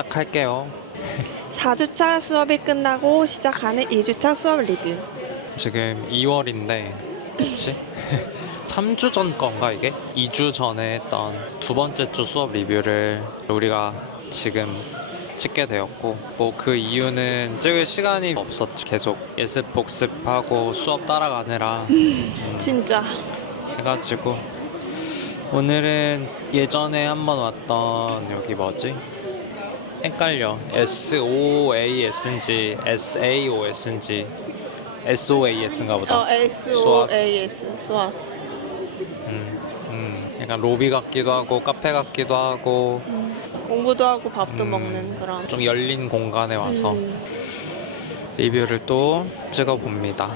시작할게요. 4주차 수업이 끝나고 시작하는 2주차 수업 리뷰. 지금 2월인데 그치? 3주 전 건가 이게? 2주 전에 했던 두 번째 주 수업 리뷰를 우리가 지금 찍게 되었고, 뭐 그 이유는 찍을 시간이 없었지. 계속 예습 복습하고 수업 따라가느라 진짜. 해가지고 오늘은 예전에 한번 왔던 여기 뭐지? 헷갈려. SOAS인지 SAOS인지 SOAS인가 보다. SOAS 소아스. 약간 로비 같기도 하고 카페 같기도 하고 공부도 하고 밥도 먹는 그런. 좀 열린 공간에 와서 리뷰를 또 찍어봅니다.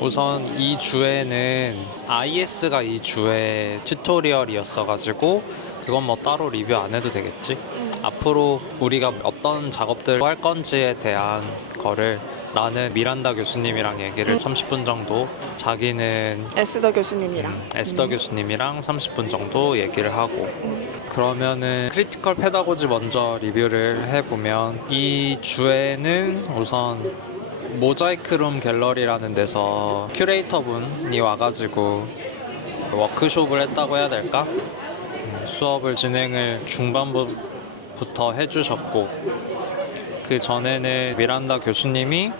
우선 이 주에는 IS가 이 주에 튜토리얼이었어가지고 그건 뭐 따로 리뷰 안 해도 되겠지? 앞으로 우리가 어떤 작업들을 할 건지에 대한 거를 나는 미란다 교수님이랑 얘기를 30분 정도, 자기는 에스더 교수님이랑. 에스더 교수님이랑 30분 정도 얘기를 하고, 그러면은 크리티컬 페다고지 먼저 리뷰를 해보면, 이 주에는 우선 모자이크룸 갤러리라는 데서 큐레이터 분이 와가지고 워크숍을 했다고 해야 될까? 수업을 진행을 중반부터 해주셨고, 그 전에는 미란다 교수님이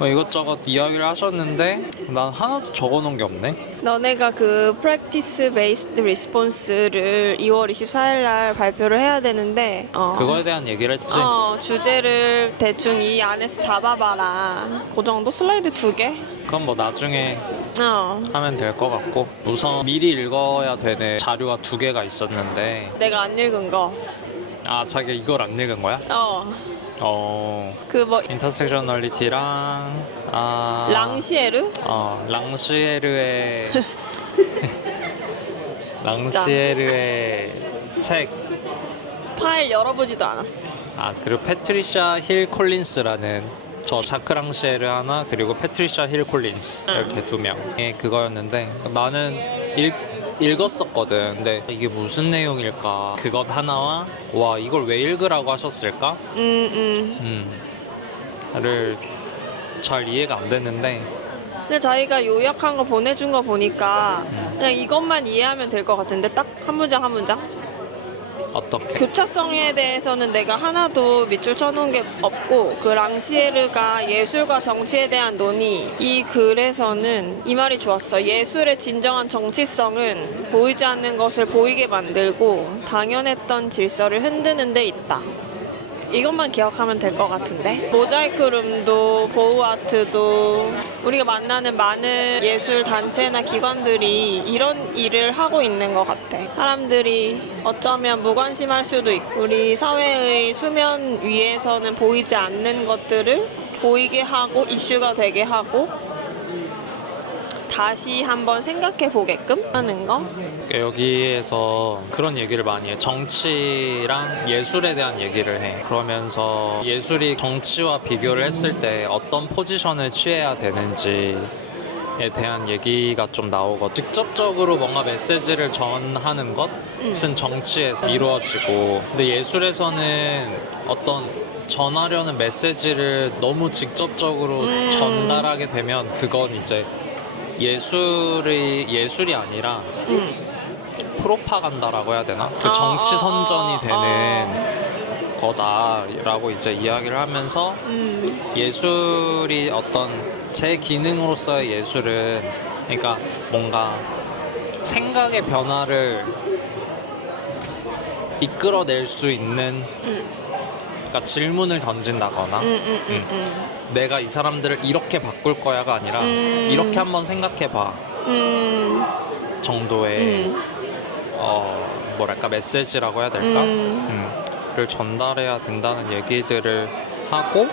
이것저것 이야기를 하셨는데 난 하나도 적어놓은 게 없네. 너네가 그 Practice Based Response를 2월 24일 날 발표를 해야 되는데 그거에 대한 얘기를 했지. 주제를 대충 이 안에서 잡아봐라. 그 정도 슬라이드 2개? 그건 뭐 나중에 어. 하면 될 것 같고, 우선 미리 읽어야 되는 자료가 2개가 있었는데, 내가 안 읽은 거. 아 자기가 이걸 안 읽은 거야? 그 뭐 인터섹셔널리티랑 랑시에르? 랑시에르의 진짜. 랑시에르의 책. 파일 열어보지도 않았어. 그리고 패트리샤 힐 콜린스라는, 저 자크 랑시에르 하나, 그리고 패트리샤 힐 콜린스, 이렇게 2명의 그거였는데 나는 읽었었거든. 근데 이게 무슨 내용일까? 그것 하나와 와 이걸 왜 읽으라고 하셨을까? 를 잘 이해가 안 됐는데, 근데 자기가 요약한 거 보내준 거 보니까 그냥 이것만 이해하면 될 것 같은데 딱 한 문장 한 문장? 어떻게? 교차성에 대해서는 내가 하나도 밑줄 쳐놓은 게 없고, 그 랑시에르가 예술과 정치에 대한 논의, 이 글에서는 이 말이 좋았어. 예술의 진정한 정치성은 보이지 않는 것을 보이게 만들고 당연했던 질서를 흔드는 데 있다. 이것만 기억하면 될 것 같은데. 모자이크룸도 보우아트도 우리가 만나는 많은 예술 단체나 기관들이 이런 일을 하고 있는 것 같아. 사람들이 어쩌면 무관심할 수도 있고, 우리 사회의 수면 위에서는 보이지 않는 것들을 보이게 하고 이슈가 되게 하고 다시 한번 생각해 보게끔 하는 거. 여기에서 그런 얘기를 많이 해. 정치랑 예술에 대한 얘기를 해. 그러면서 예술이 정치와 비교를 했을 때 어떤 포지션을 취해야 되는지에 대한 얘기가 좀 나오고, 직접적으로 뭔가 메시지를 전하는 것은 정치에서 이루어지고, 근데 예술에서는 어떤 전하려는 메시지를 너무 직접적으로 전달하게 되면 그건 이제 예술이 아니라 프로파간다라고 해야 되나? 그 정치 선전이 되는 거다라고 이제 이야기를 하면서, 예술이 어떤 제 기능으로서의 예술은, 그러니까 뭔가 생각의 변화를 이끌어낼 수 있는, 그러니까 질문을 던진다거나 내가 이 사람들을 이렇게 바꿀 거야가 아니라 이렇게 한번 생각해봐 정도의 뭐랄까 메시지라고 해야 될까? 를 전달해야 된다는 얘기들을 하고,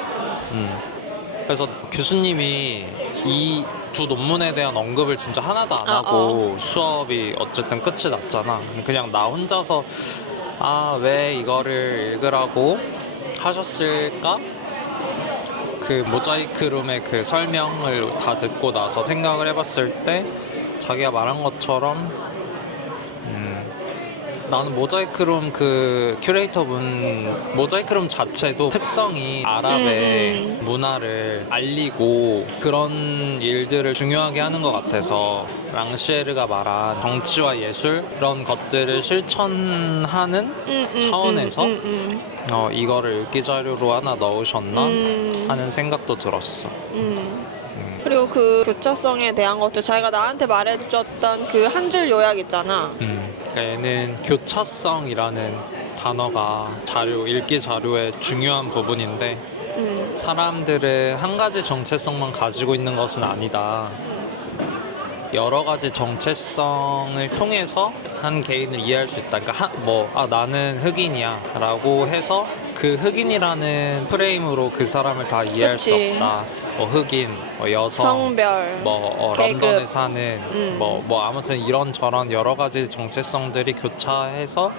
그래서 교수님이 이 두 논문에 대한 언급을 진짜 하나도 안 하고 수업이 어쨌든 끝이 났잖아. 그냥 나 혼자서 왜 이거를 읽으라고 하셨을까? 그 모자이크룸의 그 설명을 다 듣고 나서 생각을 해봤을 때, 자기가 말한 것처럼 나는 모자이크룸 그 큐레이터분 모자이크룸 자체도 특성이 아랍의 문화를 알리고 그런 일들을 중요하게 하는 것 같아서 랑시에르가 말한 정치와 예술 이런 것들을 실천하는 차원에서 이거를 일기자료로 하나 넣으셨나 하는 생각도 들었어. 그리고 그 교차성에 대한 것도 자기가 나한테 말해줬던 그 한 줄 요약 있잖아. 그러니까 얘는 교차성이라는 단어가 읽기 자료의 중요한 부분인데 사람들은 한 가지 정체성만 가지고 있는 것은 아니다. 여러 가지 정체성을 통해서 한 개인을 이해할 수 있다. 그러니까 나는 흑인이야 라고 해서 그 흑인이라는 프레임으로 그 사람을 다 이해할 수 그치. 없다. 흑인, 여성, 성별, 계급. 런던에 사는 아무튼 이런저런 여러 가지 정체성들이 교차해서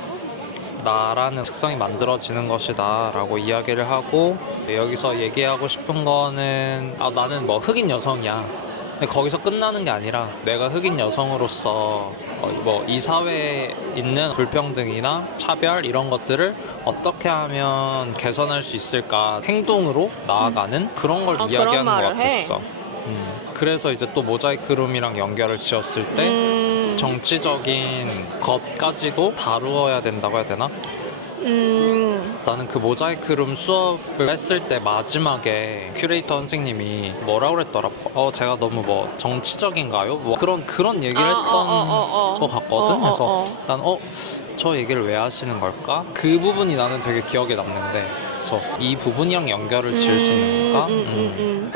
나라는 특성이 만들어지는 것이다 라고 이야기를 하고 여기서 얘기하고 싶은 거는 나는 흑인 여성이야. 근데 거기서 끝나는 게 아니라 내가 흑인 여성으로서 이 사회에 있는 불평등이나 차별 이런 것들을 어떻게 하면 개선할 수 있을까 행동으로 나아가는 그런 걸 그런 이야기하는 것 말을 해. 같았어. 그래서 이제 또 모자이크룸이랑 연결을 지었을 때 정치적인 것까지도 다루어야 된다고 해야 되나? 나는 그 모자이크룸 수업을 했을 때 마지막에 큐레이터 선생님이 뭐라고 그랬더라? 제가 너무 정치적인가요? 그런 얘기를 했던 것 같거든. 그래서 난 저 얘기를 왜 하시는 걸까? 그 부분이 나는 되게 기억에 남는데 그래서 이 부분이랑 연결을 지을 수 있는 건가?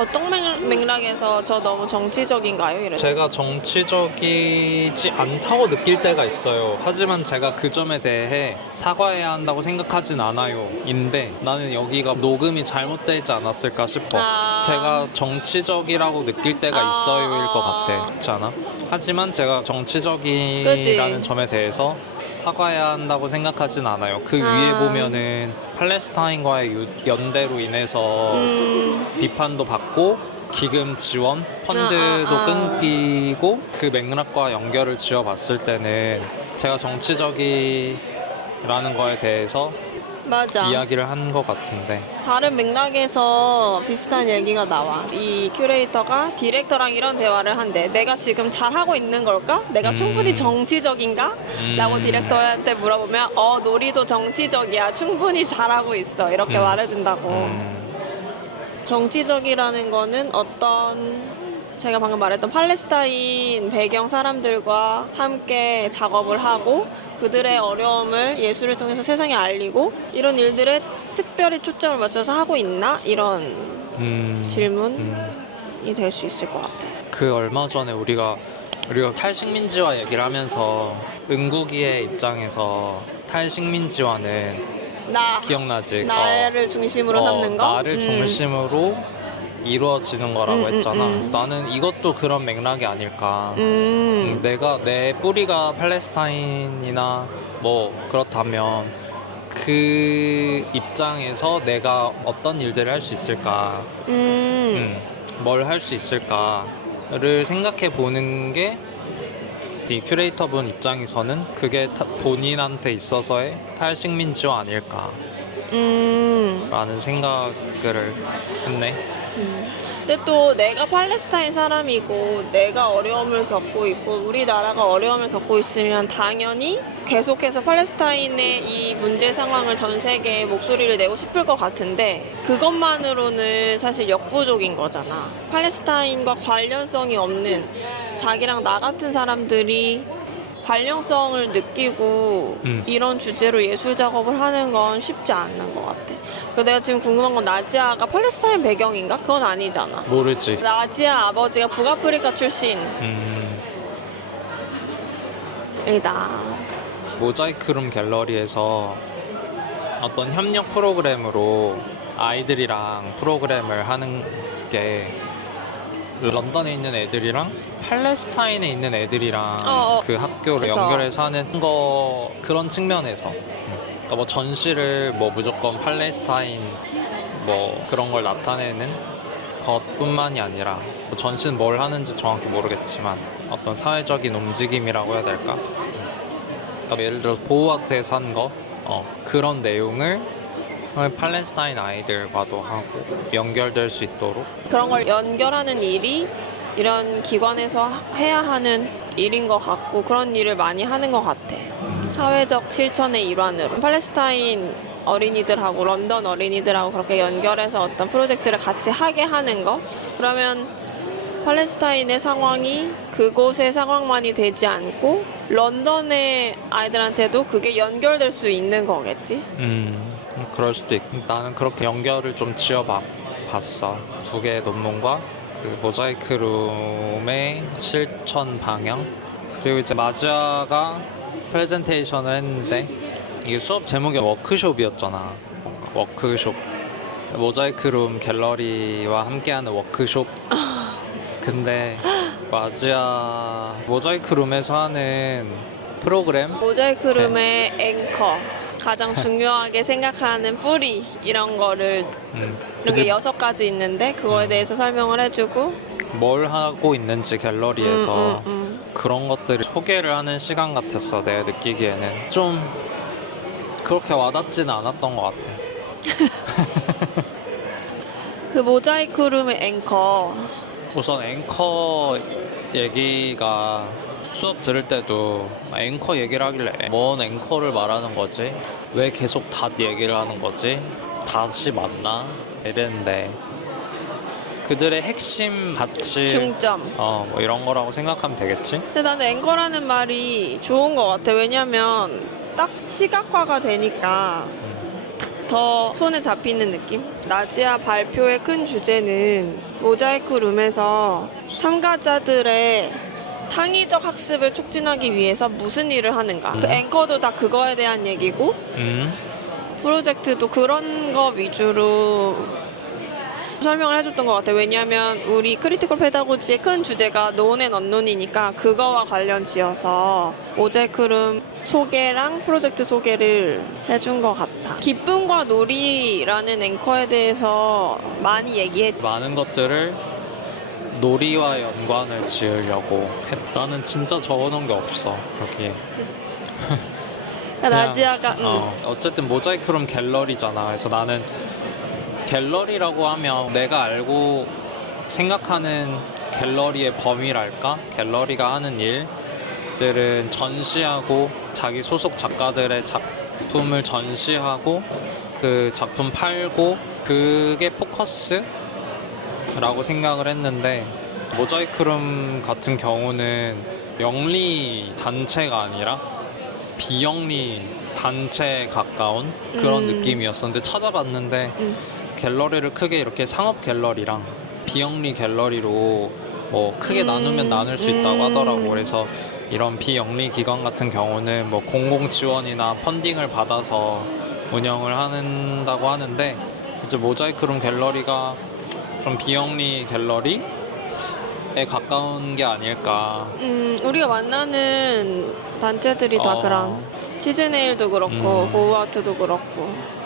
어떤 맥락에서 저 너무 정치적인가요? 이런. 제가 정치적이지 않다고 느낄 때가 있어요. 하지만 제가 그 점에 대해 사과해야 한다고 생각하진 않아요. 인데 나는 여기가 녹음이 잘못되지 않았을까 싶어. 제가 정치적이라고 느낄 때가 있어요일 것 같아. 그렇지 않아? 하지만 제가 정치적이라는 그치. 점에 대해서 사과해야 한다고 생각하진 않아요. 그 위에 보면은 팔레스타인과의 연대로 인해서 비판도 받고 기금 지원, 펀드도 끊기고 그 맥락과 연결을 지어봤을 때는 제가 정치적이라는 거에 대해서 맞아. 이야기를 한 것 같은데 다른 맥락에서 비슷한 얘기가 나와. 이 큐레이터가 디렉터랑 이런 대화를 한대. 내가 지금 잘하고 있는 걸까? 내가 충분히 정치적인가? 라고 디렉터한테 물어보면 놀이도 정치적이야. 충분히 잘하고 있어. 이렇게 말해준다고. 정치적이라는 거는 제가 방금 말했던 팔레스타인 배경 사람들과 함께 작업을 하고 그들의 어려움을 예술을 통해서 세상에 알리고 이런 일들에 특별히 초점을 맞춰서 하고 있나? 이런 질문이 될 수 있을 것 같아. 그 얼마 전에 우리가 탈식민지화 얘기를 하면서 은국이의 입장에서 탈식민지화는 기억나지? 나를 중심으로 삼는 거? 나를 중심으로 이루어지는 거라고 했잖아. 그래서 나는 이것도 그런 맥락이 아닐까. 내 뿌리가 팔레스타인이나 그렇다면 그 입장에서 내가 어떤 일들을 할 수 있을까, 뭘 할 수 있을까를 생각해 보는 게 이 큐레이터분 입장에서는 그게 본인한테 있어서의 탈식민지화 아닐까 라는 생각을 했네. 근데 또 내가 팔레스타인 사람이고 내가 어려움을 겪고 있고 우리나라가 어려움을 겪고 있으면 당연히 계속해서 팔레스타인의 이 문제 상황을 전 세계에 목소리를 내고 싶을 것 같은데 그것만으로는 사실 역부족인 거잖아. 팔레스타인과 관련성이 없는 자기랑 나 같은 사람들이 관련성을 느끼고 이런 주제로 예술 작업을 하는 건 쉽지 않는 것 같아. 내가 지금 궁금한 건 나지아가 팔레스타인 배경인가? 그건 아니잖아. 모르지. 나지아 아버지가 북아프리카 출신이다. 모자이크룸 갤러리에서 어떤 협력 프로그램으로 아이들이랑 프로그램을 하는 게 런던에 있는 애들이랑 팔레스타인에 있는 애들이랑 그 학교를 그래서. 연결해서 하는 거 그런 측면에서 그러니까 전시를 무조건 팔레스타인 그런 걸 나타내는 것뿐만이 아니라 전시는 뭘 하는지 정확히 모르겠지만 어떤 사회적인 움직임이라고 해야 될까? 그러니까 예를 들어서 보호학제에서 한 거 그런 내용을 팔레스타인 아이들과도 하고 연결될 수 있도록 그런 걸 연결하는 일이 이런 기관에서 해야 하는 일인 것 같고 그런 일을 많이 하는 것 같아. 사회적 실천의 일환으로 팔레스타인 어린이들하고 런던 어린이들하고 그렇게 연결해서 어떤 프로젝트를 같이 하게 하는 거. 그러면 팔레스타인의 상황이 그곳의 상황만이 되지 않고 런던의 아이들한테도 그게 연결될 수 있는 거겠지. 그럴 수도 있고 나는 그렇게 연결을 좀 지어봤어. 두 개의 논문과 그 모자이크 룸의 실천 방향 그리고 이제 마지아가 프레젠테이션을 했는데 이게 수업 제목이 워크숍이었잖아. 워크숍 모자이크 룸 갤러리와 함께하는 워크숍. 근데 마지아 모자이크 룸에서 하는 프로그램 모자이크 룸의 앵커 가장 중요하게 생각하는 뿌리 이런 거를 이런 게 6가지 있는데 그거에 대해서 설명을 해주고 뭘 하고 있는지 갤러리에서 그런 것들을 소개를 하는 시간 같았어. 내가 느끼기에는 좀 그렇게 와닿지는 않았던 것 같아. 그 모자이크 룸의 앵커 우선 앵커 얘기가 수업 들을 때도 앵커 얘기를 하길래 뭔 앵커를 말하는 거지? 왜 계속 닷 얘기를 하는 거지? 닷이 맞나? 이랬는데 그들의 핵심 가치 중점. 뭐 이런 거라고 생각하면 되겠지? 근데 나는 앵커라는 말이 좋은 것 같아. 왜냐면 딱 시각화가 되니까 더 손에 잡히는 느낌? 나지아 발표의 큰 주제는 모자이크 룸에서 참가자들의 창의적 학습을 촉진하기 위해서 무슨 일을 하는가. 그 앵커도 다 그거에 대한 얘기고 프로젝트도 그런 거 위주로 설명을 해줬던 것 같아요. 왜냐하면 우리 크리티컬 페다고지의 큰 주제가 논 앤 언논이니까 그거와 관련 지어서 모자이크룸 소개랑 프로젝트 소개를 해준 것 같다. 기쁨과 놀이라는 앵커에 대해서 많이 얘기했. 많은 것들을 놀이와 연관을 지으려고 나는 진짜 적어놓은 게 없어 여기에. 나지아가 어쨌든 모자이크룸 갤러리잖아. 그래서 나는 갤러리라고 하면 내가 알고 생각하는 갤러리의 범위랄까? 갤러리가 하는 일들은 전시하고 자기 소속 작가들의 작품을 전시하고 그 작품 팔고 그게 포커스라고 생각을 했는데 모자이크룸 같은 경우는 영리 단체가 아니라 비영리 단체에 가까운 그런 느낌이었었는데 찾아봤는데 갤러리를 크게 이렇게 상업 갤러리랑 비영리 갤러리로 뭐 크게 나누면 나눌 수 있다고 하더라고. 그래서 이런 비영리 기관 같은 경우는 뭐 공공 지원이나 펀딩을 받아서 운영을 한다고 하는데 이제 모자이크룸 갤러리가 좀 비영리 갤러리에 가까운 게 아닐까. 우리가 만나는 단체들이 다 그런 치즈네일도 그렇고 보우아트도 그렇고.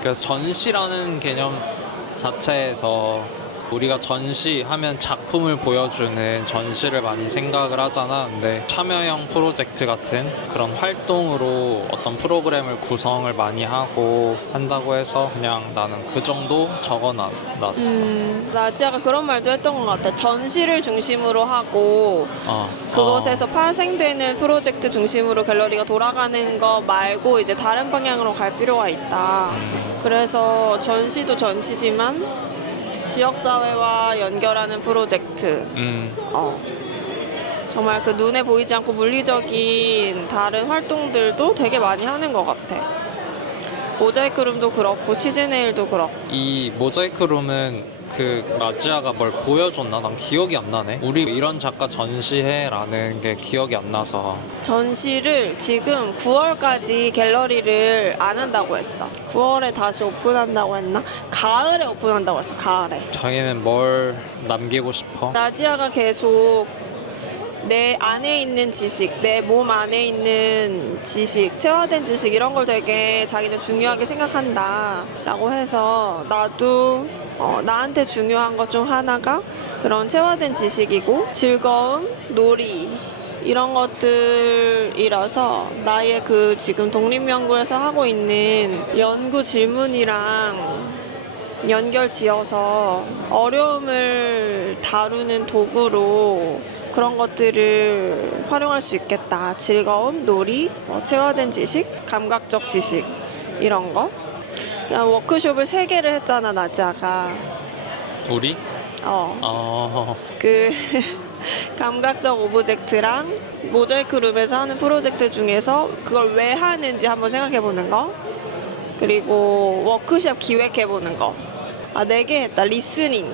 그래서 전시라는 개념 자체에서 우리가 전시하면 작품을 보여주는 전시를 많이 생각을 하잖아. 근데 참여형 프로젝트 같은 그런 활동으로 어떤 프로그램을 구성을 많이 하고 한다고 해서 그냥 나는 그 정도 적어놨어. 나지아가 그런 말도 했던 것 같아. 전시를 중심으로 하고 그것에서 파생되는 프로젝트 중심으로 갤러리가 돌아가는 거 말고 이제 다른 방향으로 갈 필요가 있다. 그래서 전시도 전시지만 지역사회와 연결하는 프로젝트. 정말 그 눈에 보이지 않고 물리적인 다른 활동들도 되게 많이 하는 것 같아. 모자이크룸도 그렇고 치즈네일도 그렇고. 이 모자이크룸은 그 마지아가 뭘 보여줬나? 난 기억이 안 나네. 우리 이런 작가 전시해라는 게 기억이 안 나서. 전시를 지금 9월까지 갤러리를 안 한다고 했어. 9월에 다시 오픈한다고 했나? 가을에 오픈한다고 했어. 가을에. 자기는 뭘 남기고 싶어? 나지아가 계속 내 안에 있는 지식, 내 몸 안에 있는 지식, 체화된 지식 이런 걸 되게 자기는 중요하게 생각한다 라고 해서 나도 나한테 중요한 것 중 하나가 그런 체화된 지식이고 즐거움, 놀이 이런 것들이라서 나의 그 지금 독립연구에서 하고 있는 연구 질문이랑 연결 지어서 어려움을 다루는 도구로 그런 것들을 활용할 수 있겠다. 즐거움, 놀이, 체화된 지식, 감각적 지식 이런 거. 나 워크숍을 3개를 했잖아, 나지아가. 우리? 그 감각적 오브젝트랑 모자이크 룸에서 하는 프로젝트 중에서 그걸 왜 하는지 한번 생각해 보는 거. 그리고 워크숍 기획해 보는 거. 4개 했다. 리스닝.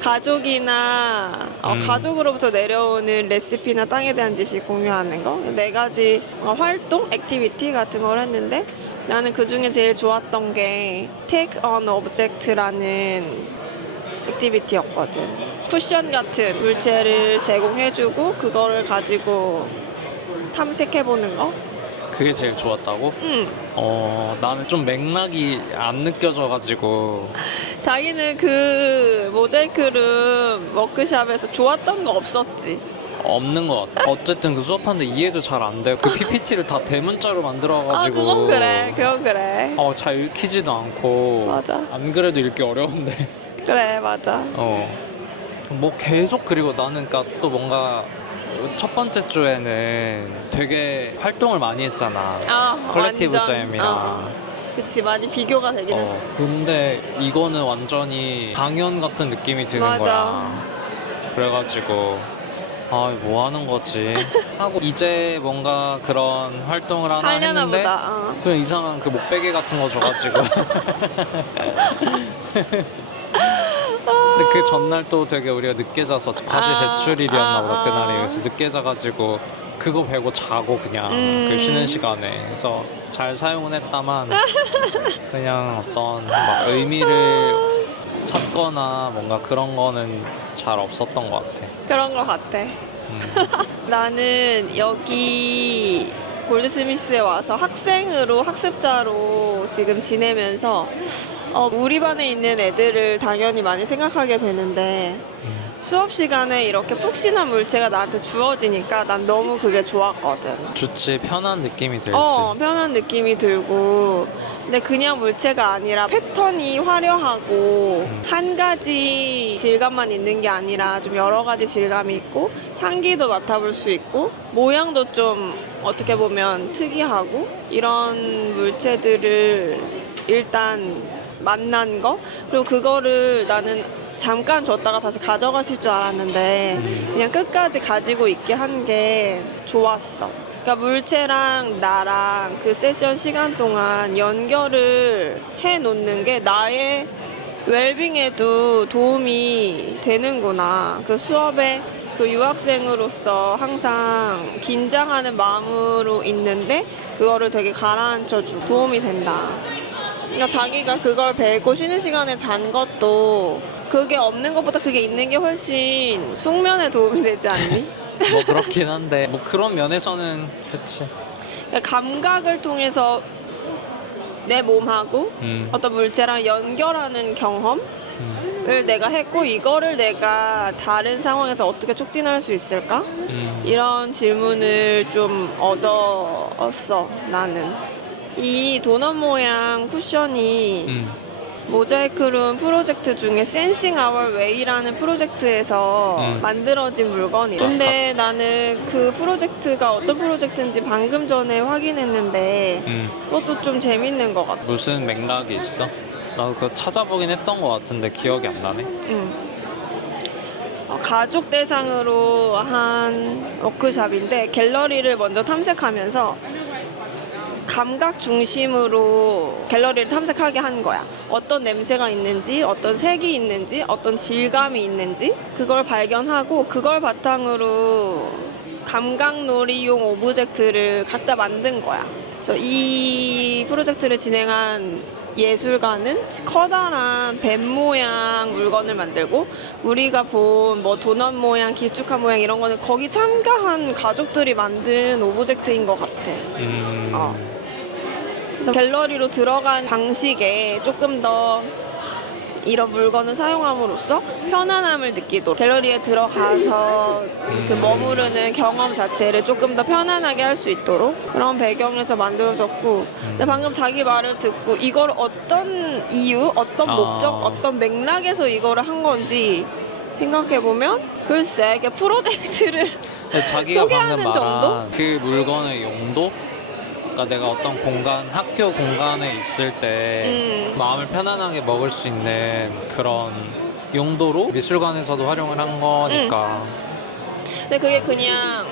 가족이나 가족으로부터 내려오는 레시피나 땅에 대한 지식 공유하는 거. 4가지 활동, 액티비티 같은 걸 했는데 나는 그 중에 제일 좋았던 게 Take on Object라는 액티비티였거든. 쿠션 같은 물체를 제공해주고 그거를 가지고 탐색해보는 거. 그게 제일 좋았다고? 나는 좀 맥락이 안 느껴져가지고. 자기는 그 모자이크룸 워크샵에서 좋았던 거 없었지? 없는 것 같아. 어쨌든 그 수업하는데 이해도 잘 안 돼요. 그 PPT를 다 대문자로 만들어가지고. 그건 그래. 잘 읽히지도 않고. 맞아. 안 그래도 읽기 어려운데. 그래, 맞아. 뭐 계속 그리고 나는 또 뭔가 첫 번째 주에는 되게 활동을 많이 했잖아. 컬렉티브 완전, 잼이랑. 그치, 많이 비교가 되긴 했어. 근데 이거는 완전히 강연 같은 느낌이 드는 맞아. 거야. 그래가지고 뭐 하는 거지? 하고 이제 뭔가 그런 활동을 하나 하려나 했는데 보다. 그냥 이상한 그 목베개 같은 거 줘가지고. 근데 그 전날 또 되게 우리가 늦게 자서 과제 제출일이었나 보다 그날이. 그래서 늦게 자가지고 그거 배고 자고 그냥 그 쉬는 시간에. 그래서 잘 사용은 했다만 그냥 어떤 막 의미를 찾거나 뭔가 그런 거는 잘 없었던 것 같아. 그런 거 같아. 나는 여기 골드스미스에 와서 학습자로 지금 지내면서 우리 반에 있는 애들을 당연히 많이 생각하게 되는데 수업 시간에 이렇게 푹신한 물체가 나한테 주어지니까 난 너무 그게 좋았거든. 좋지. 편한 느낌이 들지. 편한 느낌이 들고. 근데 그냥 물체가 아니라 패턴이 화려하고 한 가지 질감만 있는 게 아니라 좀 여러 가지 질감이 있고 향기도 맡아볼 수 있고 모양도 좀 어떻게 보면 특이하고 이런 물체들을 일단 만난 거. 그리고 그거를 나는 잠깐 줬다가 다시 가져가실 줄 알았는데 그냥 끝까지 가지고 있게 한 게 좋았어. 그러니까 물체랑 나랑 그 세션 시간 동안 연결을 해 놓는 게 나의 웰빙에도 도움이 되는구나. 그 수업에 그 유학생으로서 항상 긴장하는 마음으로 있는데 그거를 되게 가라앉혀주고 도움이 된다. 그러니까 자기가 그걸 배고 쉬는 시간에 잔 것도 그게 없는 것보다 그게 있는 게 훨씬 숙면에 도움이 되지 않니? 뭐 그렇긴 한데 뭐 그런 면에서는 그치. 그러니까 감각을 통해서 내 몸하고 어떤 물체랑 연결하는 경험을 내가 했고 이거를 내가 다른 상황에서 어떻게 촉진할 수 있을까? 이런 질문을 좀 얻었어 나는. 이 도넛 모양 쿠션이 모자이크룸 프로젝트 중에 Sensing Our Way라는 프로젝트에서 만들어진 물건이야. 근데 나는 그 프로젝트가 어떤 프로젝트인지 방금 전에 확인했는데 그것도 좀 재밌는 것 같아. 무슨 맥락이 있어? 나도 그거 찾아보긴 했던 것 같은데 기억이 안 나네. 가족 대상으로 한 워크숍인데 갤러리를 먼저 탐색하면서 감각 중심으로 갤러리를 탐색하게 한 거야. 어떤 냄새가 있는지, 어떤 색이 있는지, 어떤 질감이 있는지 그걸 발견하고 그걸 바탕으로 감각놀이용 오브젝트를 각자 만든 거야. 그래서 이 프로젝트를 진행한 예술가는 커다란 뱀 모양 물건을 만들고 우리가 본 뭐 도넛 모양, 길쭉한 모양 이런 거는 거기 참가한 가족들이 만든 오브젝트인 것 같아. 그래서 갤러리로 들어간 방식에 조금 더 이런 물건을 사용함으로써 편안함을 느끼도록 갤러리에 들어가서 그 머무르는 경험 자체를 조금 더 편안하게 할 수 있도록 그런 배경에서 만들어졌고 근데 방금 자기 말을 듣고 이걸 어떤 이유, 어떤 목적, 어떤 맥락에서 이거를 한 건지 생각해보면 글쎄 이게 프로젝트를 자기가 방금 소개하는 정도? 말한 그 물건의 용도? 그러니까 내가 어떤 공간, 학교 공간에 있을 때 마음을 편안하게 먹을 수 있는 그런 용도로 미술관에서도 활용을 한 거니까. 근데 그게 그냥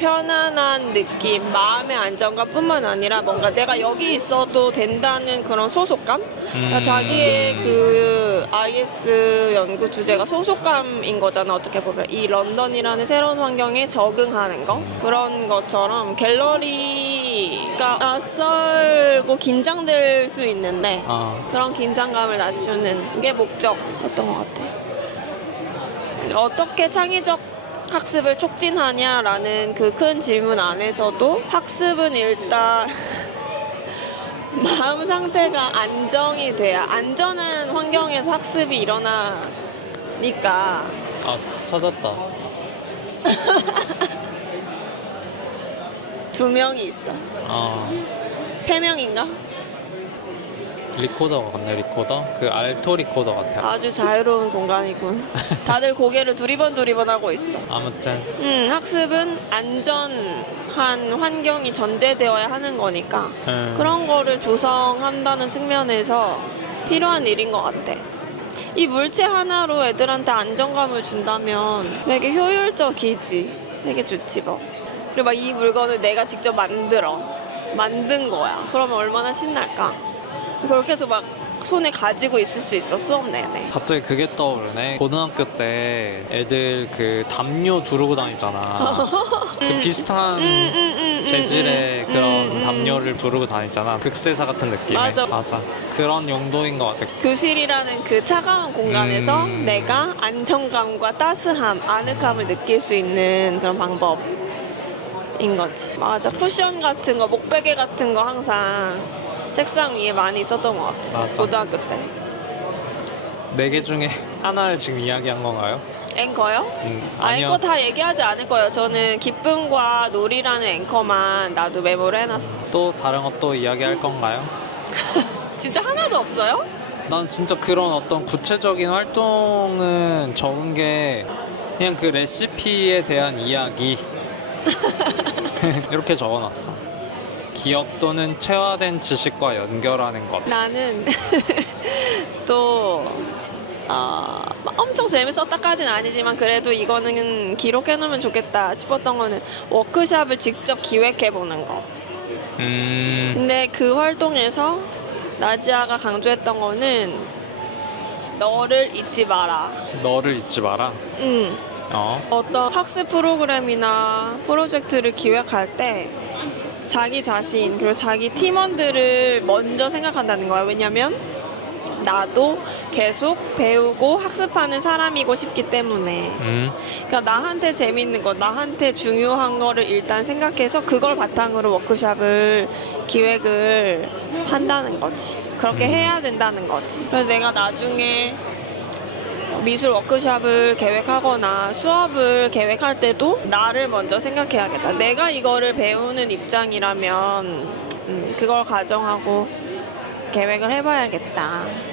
편안한 느낌, 마음의 안정감뿐만 아니라 뭔가 내가 여기 있어도 된다는 그런 소속감? 그러니까 자기의 그 IS 연구 주제가 소속감인 거잖아. 어떻게 보면 이 런던이라는 새로운 환경에 적응하는 거 그런 것처럼 갤러리가 낯설고 긴장될 수 있는데 그런 긴장감을 낮추는 게 목적이었던 것 같아. 어떻게 창의적 학습을 촉진하냐라는 그 큰 질문 안에서도 학습은 일단 마음 상태가 안정이 돼야 안전한 환경에서 학습이 일어나니까. 아, 찾았다. 2명이 있어. 3명인가? 리코더 같네, 리코더? 그 알토 리코더 같아. 아주 자유로운 공간이군. 다들 고개를 두리번 하고 있어. 아무튼 학습은 안전한 환경이 전제되어야 하는 거니까 그런 거를 조성한다는 측면에서 필요한 일인 것 같아. 이 물체 하나로 애들한테 안정감을 준다면 되게 효율적이지. 되게 좋지 뭐. 그리고 막 이 물건을 내가 직접 만든 거야. 그러면 얼마나 신날까? 그렇게 해서 막 손에 가지고 있을 수 있어, 수업 내내. 갑자기 그게 떠오르네. 고등학교 때 애들 그 담요 두르고 다니잖아. 그 비슷한 재질의 그런 담요를 두르고 다니잖아. 극세사 같은 느낌의. 맞아. 그런 용도인 것 같아. 교실이라는 그 차가운 공간에서 내가 안정감과 따스함, 아늑함을 느낄 수 있는 그런 방법인 거지. 맞아. 쿠션 같은 거, 목베개 같은 거 항상 책상 위에 많이 있었던 것 같아. 맞아. 고등학교 때. 4개 중에 하나를 지금 이야기한 건가요? 앵커요? 아니요. 앵커 다 얘기하지 않을 거예요. 저는 기쁨과 놀이라는 앵커만 나도 메모를 해놨어. 또 다른 것도 이야기할 건가요? 진짜 하나도 없어요? 난 진짜 그런 어떤 구체적인 활동은 적은 게 그냥 그 레시피에 대한 이야기 이렇게 적어놨어. 기억 또는 체화된 지식과 연결하는 것. 나는 또 막 엄청 재밌었다까지는 아니지만 그래도 이거는 기록해놓으면 좋겠다 싶었던 거는 워크숍을 직접 기획해보는 거. 근데 그 활동에서 나지아가 강조했던 거는 너를 잊지 마라. 너를 잊지 마라. 어떤 학습 프로그램이나 프로젝트를 기획할 때 자기 자신 그리고 자기 팀원들을 먼저 생각한다는 거야. 왜냐면 나도 계속 배우고 학습하는 사람이고 싶기 때문에. 그러니까 나한테 재밌는 거, 나한테 중요한 거를 일단 생각해서 그걸 바탕으로 워크숍을 기획을 한다는 거지. 그렇게 해야 된다는 거지. 그래서 내가 나중에 미술 워크숍을 계획하거나 수업을 계획할 때도 나를 먼저 생각해야겠다. 내가 이거를 배우는 입장이라면 그걸 가정하고 계획을 해봐야겠다.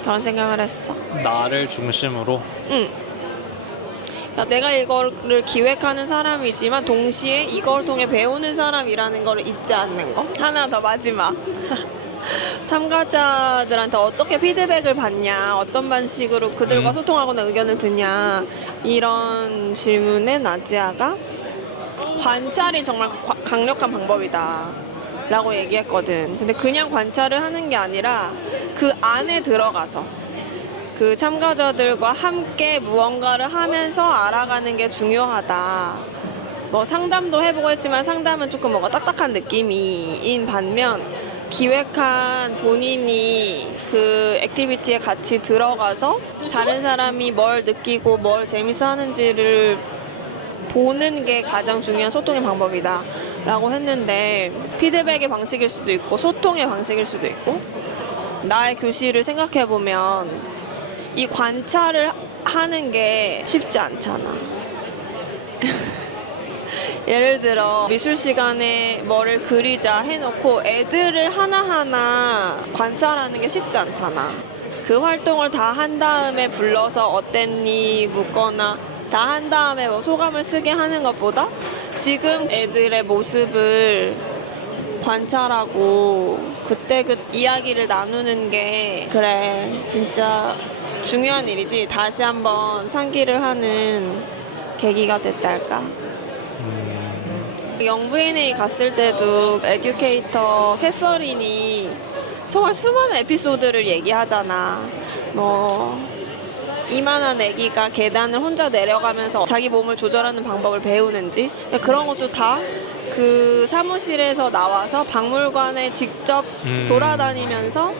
그런 생각을 했어. 나를 중심으로. 그러니까 내가 이거를 기획하는 사람이지만 동시에 이걸 통해 배우는 사람이라는 걸 잊지 않는 거. 하나 더 마지막. 참가자들한테 어떻게 피드백을 받냐, 어떤 방식으로 그들과 소통하거나 의견을 듣냐, 이런 질문에 나지아가 관찰이 정말 강력한 방법이다 라고 얘기했거든. 근데 그냥 관찰을 하는 게 아니라 그 안에 들어가서 그 참가자들과 함께 무언가를 하면서 알아가는 게 중요하다. 뭐 상담도 해보고 했지만 상담은 조금 뭔가 딱딱한 느낌인 반면 기획한 본인이 그 액티비티에 같이 들어가서 다른 사람이 뭘 느끼고 뭘 재밌어 하는지를 보는 게 가장 중요한 소통의 방법이다 라고 했는데 피드백의 방식일 수도 있고 소통의 방식일 수도 있고 나의 교실을 생각해보면 이 관찰을 하는 게 쉽지 않잖아. 예를 들어 미술 시간에 뭐를 그리자 해놓고 애들을 하나하나 관찰하는 게 쉽지 않잖아. 그 활동을 다 한 다음에 불러서 어땠니 묻거나 다 한 다음에 뭐 소감을 쓰게 하는 것보다 지금 애들의 모습을 관찰하고 그때 그 이야기를 나누는 게 그래 진짜 중요한 일이지. 다시 한번 상기를 하는 계기가 됐달까. 영VNA 갔을 때도 에듀케이터 캐서린이 정말 수많은 에피소드를 얘기하잖아. 뭐 이만한 아기가 계단을 혼자 내려가면서 자기 몸을 조절하는 방법을 배우는지 그런 것도 다 그 사무실에서 나와서 박물관에 직접 돌아다니면서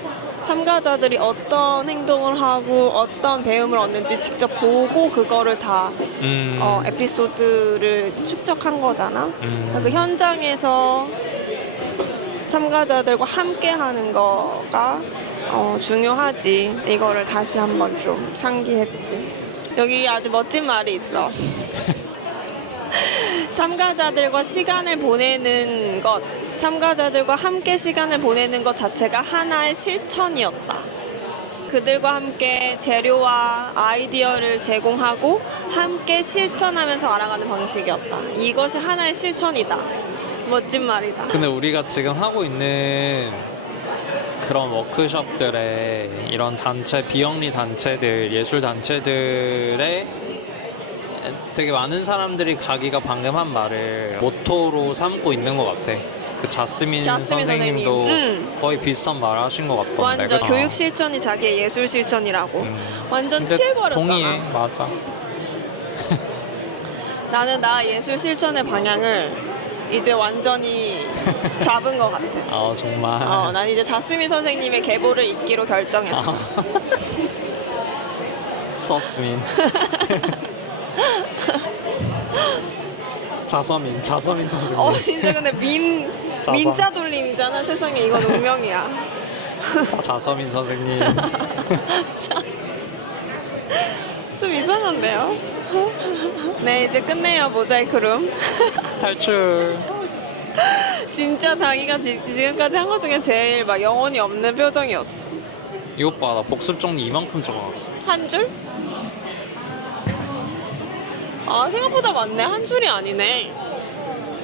참가자들이 어떤 행동을 하고 어떤 배움을 얻는지 직접 보고 그거를 다 에피소드를 축적한 거잖아. 그 현장에서 참가자들과 함께 하는 거가 중요하지. 이거를 다시 한번 좀 상기했지. 여기 아주 멋진 말이 있어. 참가자들과 시간을 보내는 것, 참가자들과 함께 시간을 보내는 것 자체가 하나의 실천이었다. 그들과 함께 재료와 아이디어를 제공하고 함께 실천하면서 알아가는 방식이었다. 이것이 하나의 실천이다. 멋진 말이다. 근데 우리가 지금 하고 있는 그런 워크숍들에 이런 단체, 비영리 단체들, 예술 단체들의 되게 많은 사람들이 자기가 방금 한 말을 모토로 삼고 있는 것 같아. 그 자스민 선생님도 거의 비슷한 말을 하신 것 같던데. 완전 교육 실천이 자기의 예술 실천이라고. 완전 취해버렸잖아. 동의해, 맞아. 나는 나 예술 실천의 방향을 이제 완전히 잡은 것 같아. 아 정말. 난 이제 자스민 선생님의 계보를 잇기로 결정했어. 서스민. 자서민 선생님. 진짜 근데 민자 돌림이잖아. 세상에 이건 운명이야. 자서민 선생님. 좀 이상한데요? 네, 이제 끝내요, 모자이크룸. 탈출. 진짜 자기가 지금까지 한 것 중에 제일 막 영혼이 없는 표정이었어. 이것 봐, 나 복습 정리 이만큼 적어. 한 줄? 생각보다 많네. 한 줄이 아니네.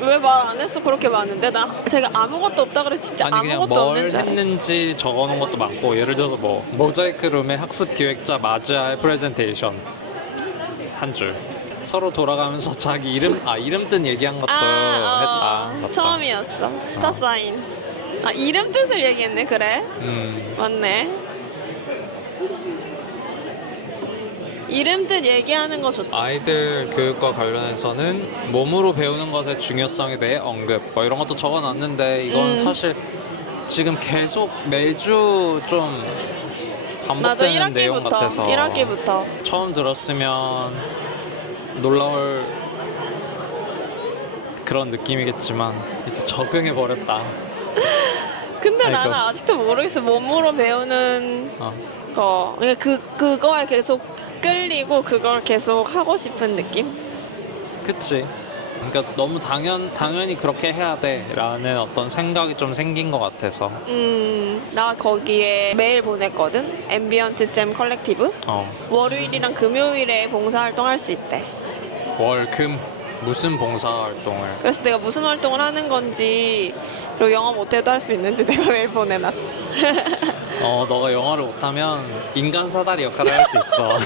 왜 말 안 했어? 그렇게 많은데? 제가 아무것도 없다 그래 진짜 아니 그냥 아무것도 뭘 없는 줄 알았지. 했는지 적어놓은 것도 많고, 예를 들어서 뭐 모자이크룸의 학습 기획자 마즈아의 프레젠테이션 한 줄. 서로 돌아가면서 자기 이름 뜻 얘기한 것도 했다. 맞다. 처음이었어. 스타 사인. 이름 뜻을 얘기했네. 그래? 맞네. 이름 뜻 얘기하는 거 좋다. 아이들 교육과 관련해서는 몸으로 배우는 것의 중요성에 대해 언급 뭐 이런 것도 적어놨는데, 이건 사실 지금 계속 매주 좀 반복되는 내용 같아서 1학기부터 처음 들었으면 놀라울 그런 느낌이겠지만 이제 적응해버렸다. 근데 아이고. 나는 아직도 모르겠어. 몸으로 배우는 거. 그거에 계속 끌리고 그걸 계속 하고 싶은 느낌? 그치. 그러니까 너무 당연히 그렇게 해야 돼라는 어떤 생각이 좀 생긴 것 같아서. 나 거기에 메일 보냈거든. 앰비언트 잼 컬렉티브. 월요일이랑 금요일에 봉사활동 할 수 있대. 월금 무슨 봉사활동을? 그래서 내가 무슨 활동을 하는 건지, 그리고 영어 못해도 할 수 있는지 내가 메일 보내놨어. 너가 영어를 못하면 인간 사다리 역할을 할 수 있어.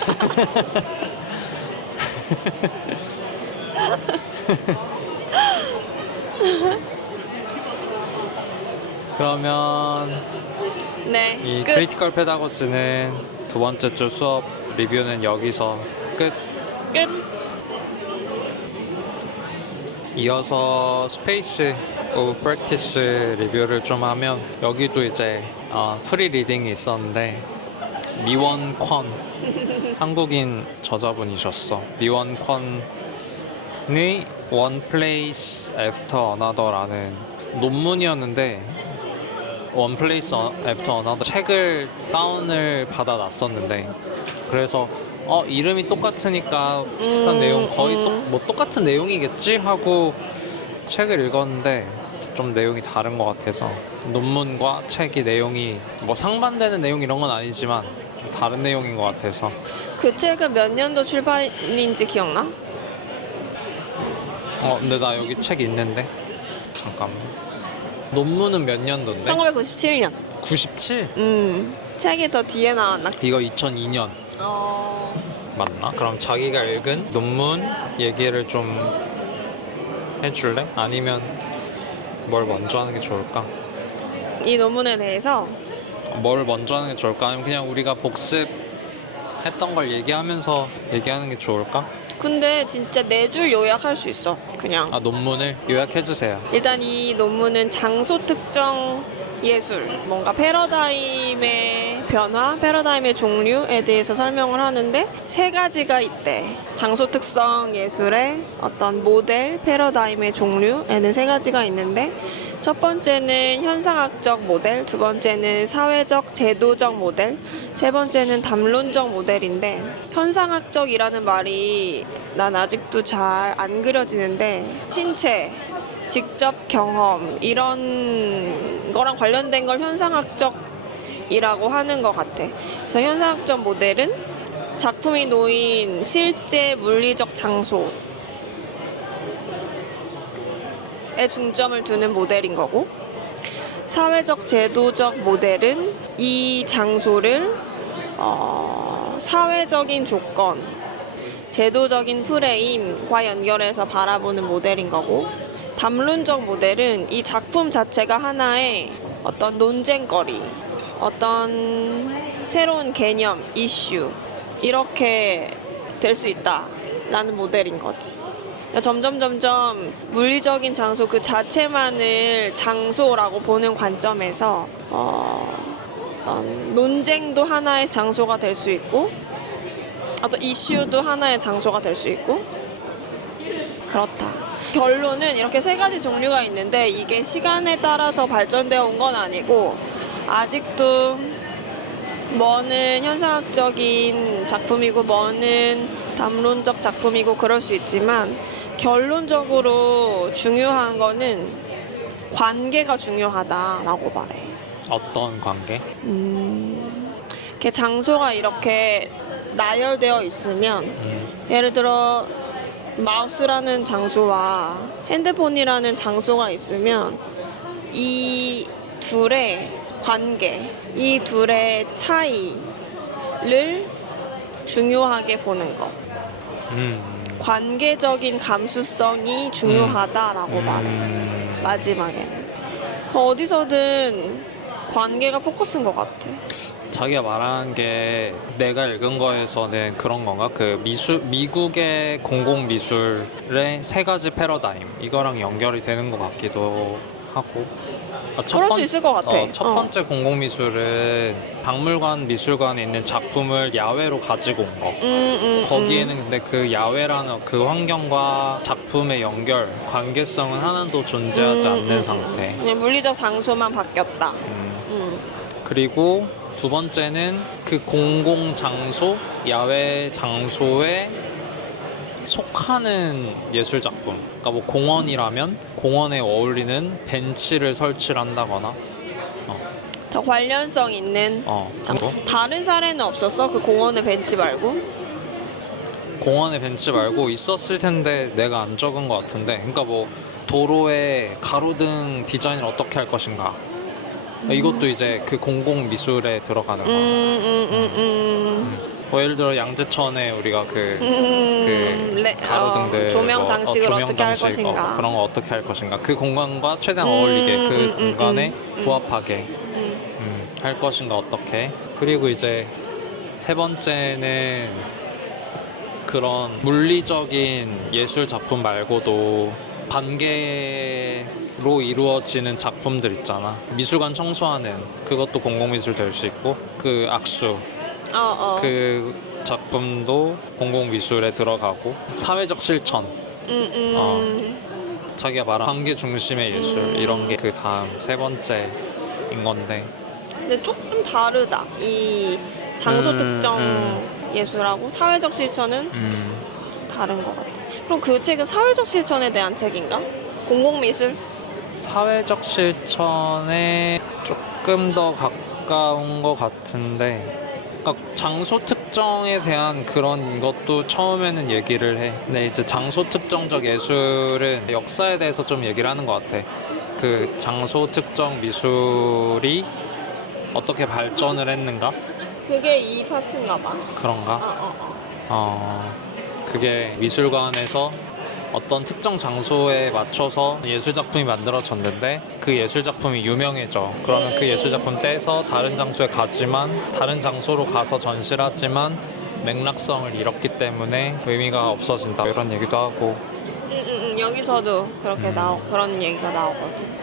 그러면 네, 이 끝. 크리티컬 페다고지는 두 번째 주 수업 리뷰는 여기서 끝. 이어서 스페이스 오브 프랙티스 리뷰를 좀 하면, 여기도 이제 프리 리딩이 있었는데 미원 권 한국인 저자분이셨어. 미원 권의 One Place After Another라는 논문이었는데, 원 플레이스 애프터 어나더 책을 다운을 받아놨었는데 그래서 이름이 똑같으니까 비슷한 내용 거의 뭐 똑같은 내용이겠지 하고 책을 읽었는데 좀 내용이 다른 것 같아서 논문과 책이 내용이 뭐 상반되는 내용 이런 건 아니지만 좀 다른 내용인 것 같아서 그 책은 몇 년도 출판인지 기억나? 근데 나 여기 책 있는데 잠깐만 논문은 몇 년도인데? 1997년. 97? 책이 더 뒤에 나왔나? 이거 2002년 맞나? 그럼 자기가 읽은 논문 얘기를 좀 해줄래? 아니면 뭘 먼저 하는 게 좋을까? 이 논문에 대해서 뭘 먼저 하는 게 좋을까? 아니면 그냥 우리가 복습했던 걸 얘기하면서 얘기하는 게 좋을까? 근데 진짜 4줄 요약할 수 있어. 그냥 논문을 요약해주세요. 일단 이 논문은 장소 특정 예술, 뭔가 패러다임의 변화, 패러다임의 종류에 대해서 설명을 하는데 3가지가 있대. 장소 특성 예술의 어떤 모델, 패러다임의 종류에는 3가지가 있는데 첫 번째는 현상학적 모델, 두 번째는 사회적, 제도적 모델, 세 번째는 담론적 모델인데 현상학적이라는 말이 난 아직도 잘 안 그려지는데 신체, 직접 경험 이런 거랑 관련된 걸 현상학적이라고 하는 것 같아. 그래서 현상학적 모델은 작품이 놓인 실제 물리적 장소에 중점을 두는 모델인 거고, 사회적 제도적 모델은 이 장소를 사회적인 조건, 제도적인 프레임과 연결해서 바라보는 모델인 거고, 담론적 모델은 이 작품 자체가 하나의 어떤 논쟁거리, 어떤 새로운 개념, 이슈 이렇게 될 수 있다라는 모델인 거지. 점점 물리적인 장소 그 자체만을 장소라고 보는 관점에서 어떤 논쟁도 하나의 장소가 될 수 있고 어떤 이슈도 하나의 장소가 될 수 있고 그렇다. 결론은 이렇게 3가지 종류가 있는데 이게 시간에 따라서 발전되어 온 건 아니고 아직도 뭐는 현상학적인 작품이고 뭐는 담론적 작품이고 그럴 수 있지만 결론적으로 중요한 거는 관계가 중요하다라고 말해. 어떤 관계? 이렇게 장소가 이렇게 나열되어 있으면 예를 들어 마우스라는 장소와 핸드폰이라는 장소가 있으면 이 둘의 관계, 이 둘의 차이를 중요하게 보는 것. 관계적인 감수성이 중요하다라고 말해. 마지막에는. 어디서든 관계가 포커스인 것 같아. 자기가 말하는 게 내가 읽은 거에서는 그런 건가? 그 미국의 공공미술의 3가지 패러다임 이거랑 연결이 되는 것 같기도 하고. 그럴 수 있을 것 같아. 첫 번째 공공미술은 박물관, 미술관에 있는 작품을 야외로 가지고 온 거. 거기에는 근데 그 야외라는 그 환경과 작품의 연결, 관계성은 하나도 존재하지 않는 상태. 그냥 물리적 장소만 바뀌었다. 그리고 두 번째는 그 공공 장소, 야외 장소에 속하는 예술 작품. 그러니까 뭐 공원이라면 공원에 어울리는 벤치를 설치를 한다거나. 더 관련성 있는. 그거? 다른 사례는 없었어? 그 공원의 벤치 말고? 공원에 벤치 말고 있었을 텐데 내가 안 적은 것 같은데. 그러니까 뭐 도로에 가로등 디자인을 어떻게 할 것인가. 이것도 이제 그 공공 미술에 들어가는 거야. 뭐 예를 들어 양재천에 우리가 그 가로등들 조명 장식을 어떻게 할 것인가. 그런 거 어떻게 할 것인가. 그 공간과 최대한 어울리게 그 공간에 부합하게 할 것인가 어떻게. 그리고 이제 3번째는 그런 물리적인 예술 작품 말고도 관계로 이루어지는 작품들 있잖아. 미술관 청소하는 그것도 공공미술 될 수 있고, 그 악수 그 작품도 공공미술에 들어가고, 사회적 실천 자기가 말한 관계 중심의 예술 이런 게 그 다음 3번째 예술인 건데. 근데 조금 다르다. 이 장소 특정 예술하고 사회적 실천은 다른 것 같아. 그럼 그 책은 사회적 실천에 대한 책인가? 공공미술? 사회적 실천에 조금 더 가까운 것 같은데, 그러니까 장소 특정에 대한 그런 것도 처음에는 얘기를 해. 근데 이제 장소 특정적 예술은 역사에 대해서 좀 얘기를 하는 것 같아. 그 장소 특정 미술이 어떻게 발전을 했는가? 그게 이 파트인가 봐. 그런가? 그게 미술관에서 어떤 특정 장소에 맞춰서 예술작품이 만들어졌는데 그 예술작품이 유명해져. 그러면 그 예술작품 떼서 다른 장소에 가지만, 다른 장소로 가서 전시를 하지만 맥락성을 잃었기 때문에 의미가 없어진다, 이런 얘기도 하고. 여기서도 그렇게 그런 얘기가 나오거든.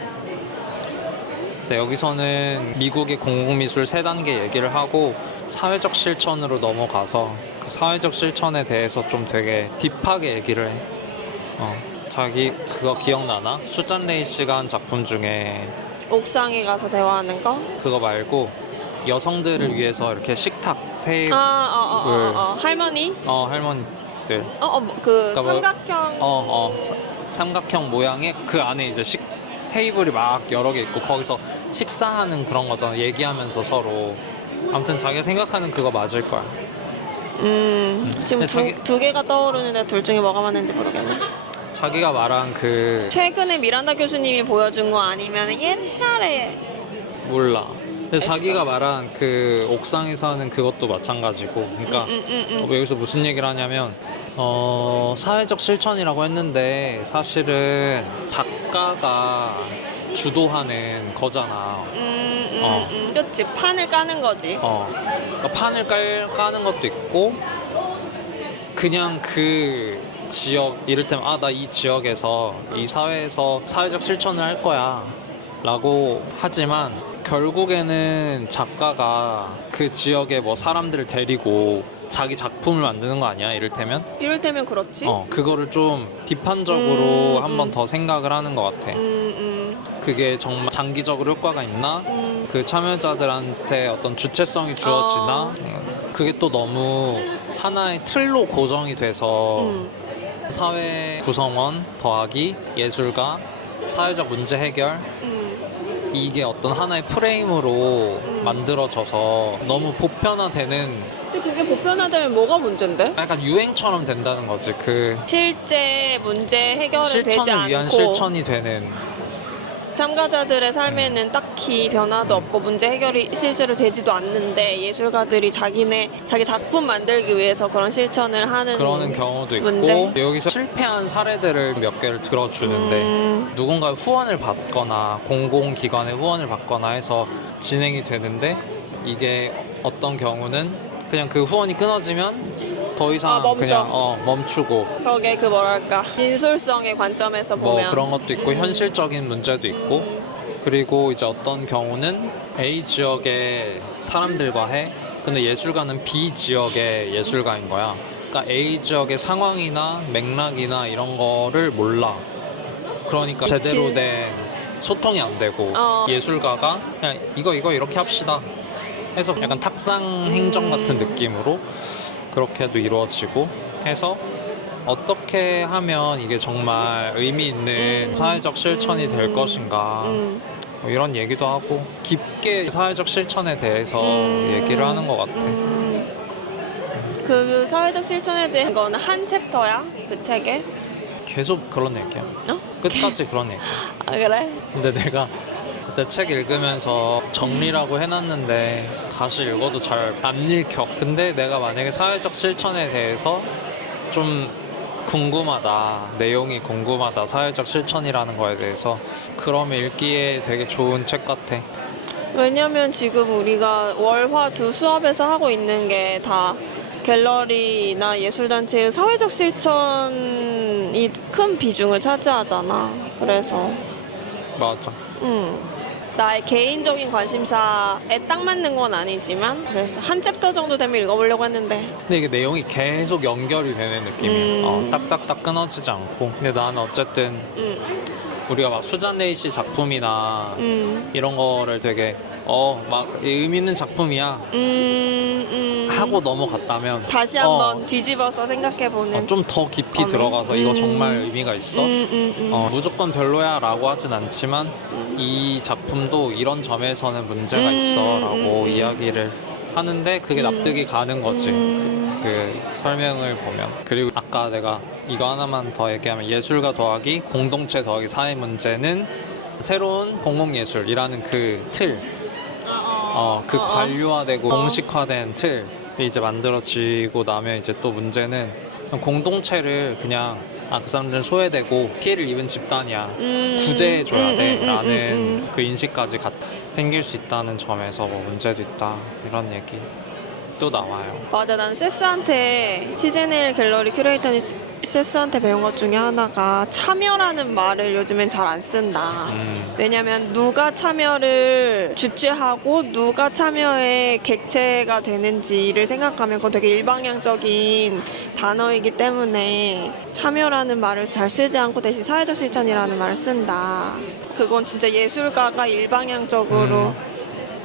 네, 여기서는 미국의 공공미술 3단계 얘기를 하고 사회적 실천으로 넘어가서 그 사회적 실천에 대해서 좀 되게 딥하게 얘기를 해. 자기 그거 기억나나? 수잔 레이시가 한 작품 중에 옥상에 가서 대화하는 거? 그거 말고 여성들을 위해서 이렇게 식탁 테이블 할머니? 할머니들 그 그러니까 삼각형. 삼각형 모양의 그 안에 이제 테이블이 막 여러 개 있고 거기서 식사하는 그런 거잖아. 얘기하면서 서로. 아무튼 자기가 생각하는 그거 맞을 거야. 지금 두 개가 떠오르는데 둘 중에 뭐가 맞는지 모르겠네. 자기가 말한 그 최근에 미란다 교수님이 보여준 거 아니면 옛날에 몰라. 근데 자기가 말한 그 옥상에서 하는 그것도 마찬가지고. 그러니까 여기서 무슨 얘기를 하냐면 사회적 실천이라고 했는데 사실은 작가가 주도하는 거잖아. 그치. 판을 까는 거지. 그러니까 판을 까는 것도 있고 그냥 그 지역, 이를테면 나 이 지역에서 이 사회에서 사회적 실천을 할 거야 라고 하지만 결국에는 작가가 그 지역에 뭐 사람들을 데리고 자기 작품을 만드는 거 아니야? 이를테면 그렇지. 그거를 좀 비판적으로 한 번 더 생각을 하는 것 같아. 그게 정말 장기적으로 효과가 있나? 그 참여자들한테 어떤 주체성이 주어지나? 그게 또 너무 하나의 틀로 고정이 돼서 사회 구성원 더하기 예술가, 사회적 문제 해결, 이게 어떤 하나의 프레임으로 만들어져서 너무 보편화되는. 근데 그게 보편화되면 뭐가 문제인데? 약간 유행처럼 된다는 거지. 그 실제 문제 해결은 되지 실천을 위한 않고 실천이 되는. 참가자들의 삶에는 딱히 변화도 없고 문제 해결이 실제로 되지도 않는데 예술가들이 자기 작품 만들기 위해서 그런 실천을 하는 그러는 경우도 있고 문제? 여기서 실패한 사례들을 몇 개를 들어주는데 누군가 후원을 받거나 공공기관의 후원을 받거나 해서 진행이 되는데 이게 어떤 경우는 그냥 그 후원이 끊어지면 더 이상 그냥 멈추고. 그러게 그 뭐랄까 진솔성의 관점에서 보면 뭐 그런 것도 있고 현실적인 문제도 있고. 그리고 이제 어떤 경우는 A 지역의 사람들과 해. 근데 예술가는 B 지역의 예술가인 거야. 그러니까 A 지역의 상황이나 맥락이나 이런 거를 몰라. 그러니까 제대로 된 소통이 안 되고 예술가가 그냥 이거 이렇게 합시다 해서 약간 탁상 행정 같은 느낌으로 그렇게도 이루어지고 해서 어떻게 하면 이게 정말 의미 있는 사회적 실천이 될 것인가, 뭐 이런 얘기도 하고 깊게 사회적 실천에 대해서 얘기를 하는 것 같아. 그 사회적 실천에 대한 거는 한 챕터야? 그 책에? 계속 그런 얘기야. 끝까지 그런 얘기야. 그래? 근데 내가 그때 책 읽으면서 정리라고 해놨는데 다시 읽어도 잘 안 읽혀. 근데 내가 만약에 사회적 실천에 대해서 좀 궁금하다, 내용이 궁금하다, 사회적 실천이라는 거에 대해서, 그러면 읽기에 되게 좋은 책 같아. 왜냐면 지금 우리가 월화 두 수업에서 하고 있는 게 다 갤러리나 예술단체의 사회적 실천이 큰 비중을 차지하잖아. 그래서 맞아. 나의 개인적인 관심사에 딱 맞는 건 아니지만 그래서 한 챕터 정도 되면 읽어보려고 했는데 근데 이게 내용이 계속 연결이 되는 느낌이야. 딱딱딱 끊어지지 않고. 근데 나는 어쨌든 우리가 막 수잔 레이시 작품이나 이런 거를 되게 막 의미 있는 작품이야 하고 넘어갔다면 다시 한번 뒤집어서 생각해보는. 좀 더 깊이 거네. 들어가서 이거 정말 의미가 있어? 무조건 별로야 라고 하진 않지만 이 작품도 이런 점에서는 문제가 있어 라고 이야기를 하는데 그게 납득이 가는 거지. 그 설명을 보면. 그리고 아까 내가 이거 하나만 더 얘기하면 예술가 더하기 공동체 더하기 사회 문제는 새로운 공공예술이라는 그 틀, 그 관료화되고 공식화된 틀이 이제 만들어지고 나면 이제 또 문제는 공동체를 그냥 그 사람들은 소외되고 피해를 입은 집단이야 구제해줘야 돼 라는 그 인식까지 생길 수 있다는 점에서 뭐 문제도 있다 이런 얘기 또 나와요. 맞아, 난 세스한테 시제네일 갤러리 큐레이터니 세스한테 배운 것 중에 하나가 참여라는 말을 요즘엔 잘 안 쓴다. 왜냐면 누가 참여를 주체하고 누가 참여의 객체가 되는지를 생각하면 그건 되게 일방향적인 단어이기 때문에 참여라는 말을 잘 쓰지 않고 대신 사회적 실천이라는 말을 쓴다. 그건 진짜 예술가가 일방향적으로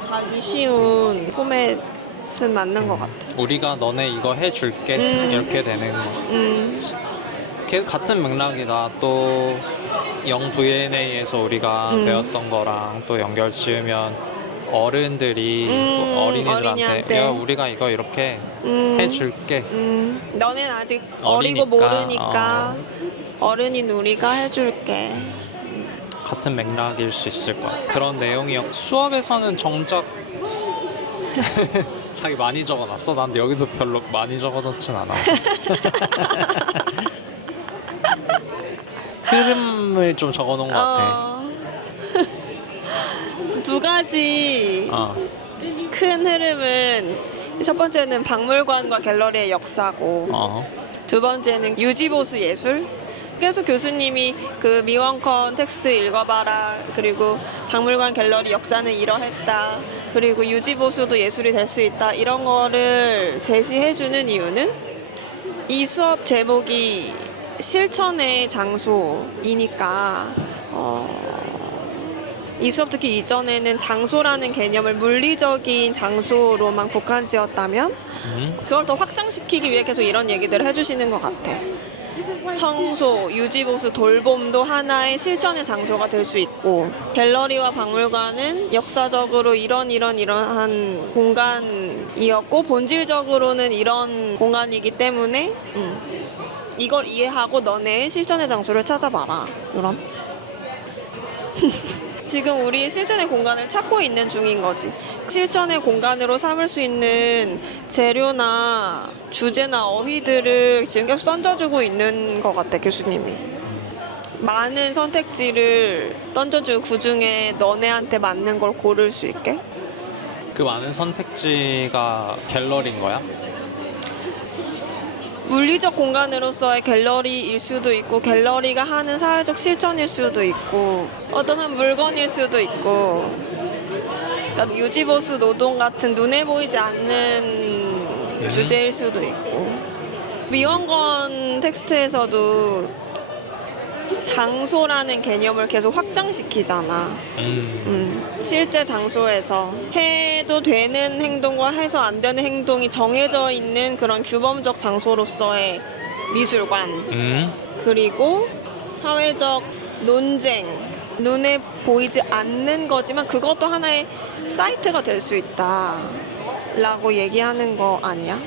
가기 쉬운 포맷은 맞는 것 같아. 우리가 너네 이거 해줄게 이렇게 되는 거. 같은 맥락이다. 또 0VNA에서 우리가 배웠던 거랑 또 연결 지으면 어른들이 어린이들한테 어린이한테. 야, 우리가 이거 이렇게 해줄게. 너넨 아직 어리고 어리니까, 모르니까 어른인 우리가 해줄게. 같은 맥락일 수 있을 거야. 그런 내용이 수업에서는 정작 자기 많이 적어놨어. 난 여기도 별로 많이 적어놓진 않아. 흐름을 좀 적어놓은 것 같아. 두 가지 큰 흐름은 첫 번째는 박물관과 갤러리의 역사고 두 번째는 유지보수 예술. 계속 교수님이 그 미원컨 텍스트 읽어봐라. 그리고 박물관 갤러리 역사는 이러했다. 그리고 유지보수도 예술이 될 수 있다. 이런 거를 제시해주는 이유는 이 수업 제목이 실천의 장소이니까 이 수업 듣기 이전에는 장소라는 개념을 물리적인 장소로만 국한지었다면 그걸 더 확장시키기 위해 계속 이런 얘기들을 해주시는 것 같아. 청소, 유지보수, 돌봄도 하나의 실천의 장소가 될 수 있고 갤러리와 박물관은 역사적으로 이러한 공간이었고 본질적으로는 이런 공간이기 때문에 이걸 이해하고 너네의 실천의 장소를 찾아봐라. 그럼 지금 우리 실천의 공간을 찾고 있는 중인 거지. 실천의 공간으로 삼을 수 있는 재료나 주제나 어휘들을 지금 계속 던져주고 있는 것 같아, 교수님이. 많은 선택지를 던져주고 그중에 너네한테 맞는 걸 고를 수 있게. 그 많은 선택지가 갤러리인 거야? 물리적 공간으로서의 갤러리일 수도 있고 갤러리가 하는 사회적 실천일 수도 있고 어떤 한 물건일 수도 있고 그러니까 유지보수 노동 같은 눈에 보이지 않는 주제일 수도 있고 미원건 텍스트에서도 장소라는 개념을 계속 확장시키잖아. 실제 장소에서 해도 되는 행동과 해서 안 되는 행동이 정해져 있는 그런 규범적 장소로서의 미술관. 그리고 사회적 논쟁. 눈에 보이지 않는 거지만 그것도 하나의 사이트가 될 수 있다. 라고 얘기하는 거 아니야?